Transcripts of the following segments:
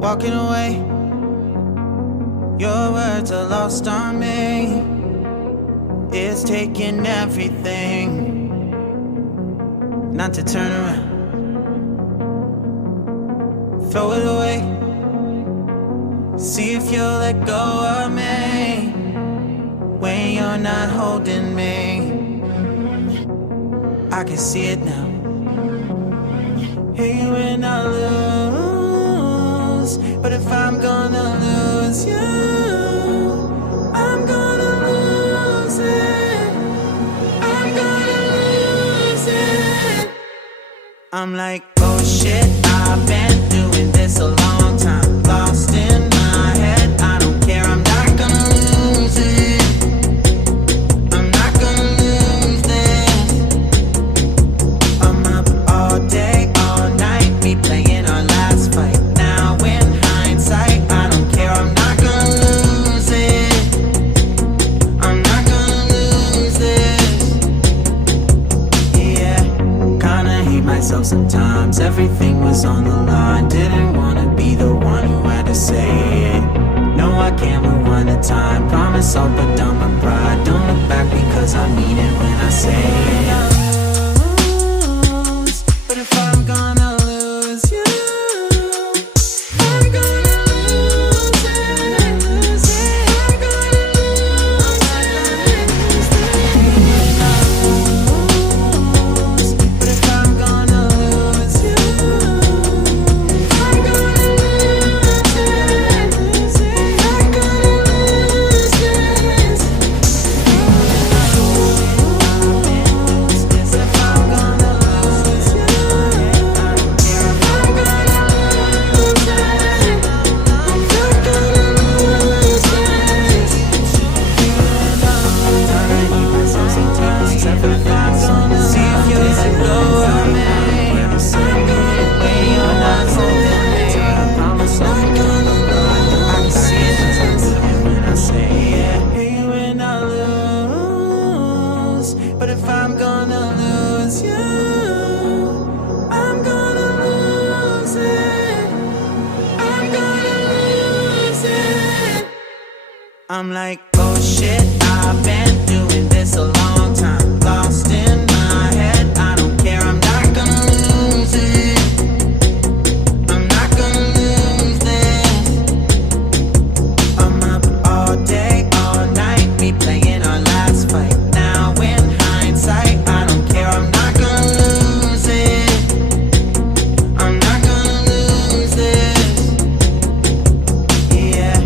Walking away, your words are lost on me. It's taking everything not to turn around. Throw it away, see if you'll let go of me when you're not holding me. I can see it now. Hey, when I lose, but if I'm gonna lose you, I'm gonna lose it. I'm gonna lose it. I'm like, oh shit, I've been doing this a long time. Lost in my head, I don't care, I'm not gonna lose it. I'm not gonna lose this. I'm up all day, all night, we playing our last fight. Now in hindsight, I don't care, I'm not gonna lose it. I'm not gonna lose this. Yeah, kinda hate myself sometimes. Everything was on the line. Didn't wanna be the one who had to say it. No, I can't move one at a time. Promise I'll put down my pride. Don't look back because I mean it when I say it. But if I'm gonna lose you, I'm gonna lose it. I'm gonna lose it. But if I'm gonna lose you, I'm gonna lose it. I'm gonna lose this. If I'm gonna lose you, I'm gonna lose it. I'm not gonna lose this. Sometimes everything's on the see if you let go of me. When you're not holding me, I promise I'm gonna lose. I can see it when I say it. Hey, when I lose, but if I'm gonna lose you, I'm gonna lose it. I'm gonna lose it. I'm like, oh shit, I've been doing this a long time. Lost in my head, I don't care, I'm not gonna lose it. I'm not gonna lose this. I'm up all day, all night, we playing our last fight. Now in hindsight, I don't care, I'm not gonna lose it. I'm not gonna lose this. Yeah,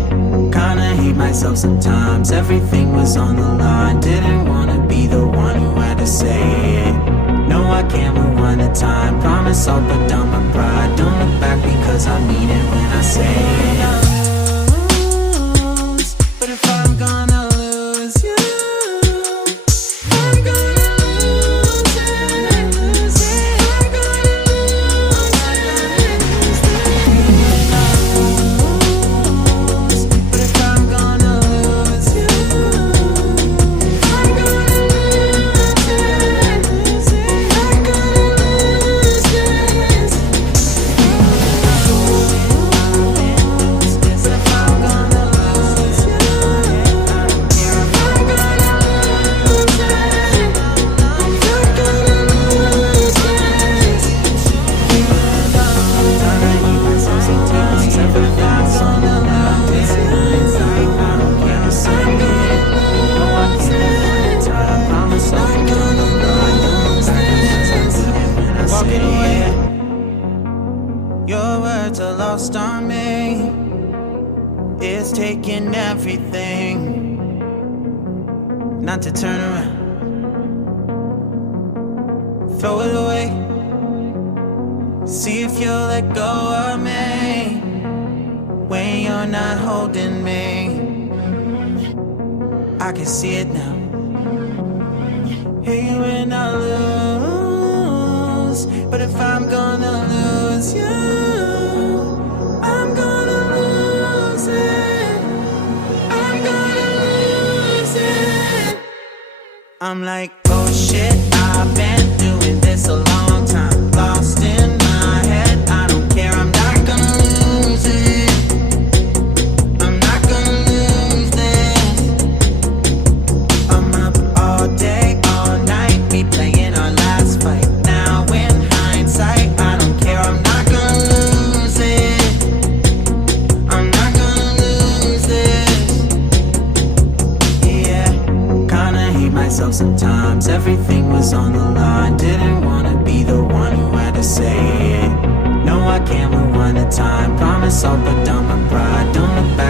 kinda hate myself sometimes. Everything was on the line. Didn't wanna be the one who had to say it. No, I can't move one at a time. Promise I'll put down my pride. Don't look back because I mean it when I say it. But if I'm gonna lose you, I'm gonna lose it. I'm gonna lose it. But if I'm gonna lose you, I'm gonna lose it. I'm gonna lose this. If I'm gonna lose you, I'm gonna lose it. I'm not gonna lose this. Sometimes everything's on the line. I don't care, I'm gonna lose it. I promise I'm gonna lose this. Walking away, your words are lost on me. It's taking everything not to turn around. Throw it away, see if you'll let go of me when you're not holding me. I can see it now. Hey, when I lose, but if I'm gonna lose you, I'm gonna lose it. I'm gonna lose it. I'm like, oh shit, I've been doing this a long time. Lost in my head, I don't care, I'm not gonna lose it. I'm not gonna lose this. I'm up all day, all night, we playing our last fight. Now in hindsight, I don't care, I'm not gonna lose it. I'm not gonna lose this. Yeah, kinda hate myself sometimes. Everything was on the line. Didn't wanna be the one who had to say it. No, I can't rewind the time. Promise I'll put down my pride. Don't look back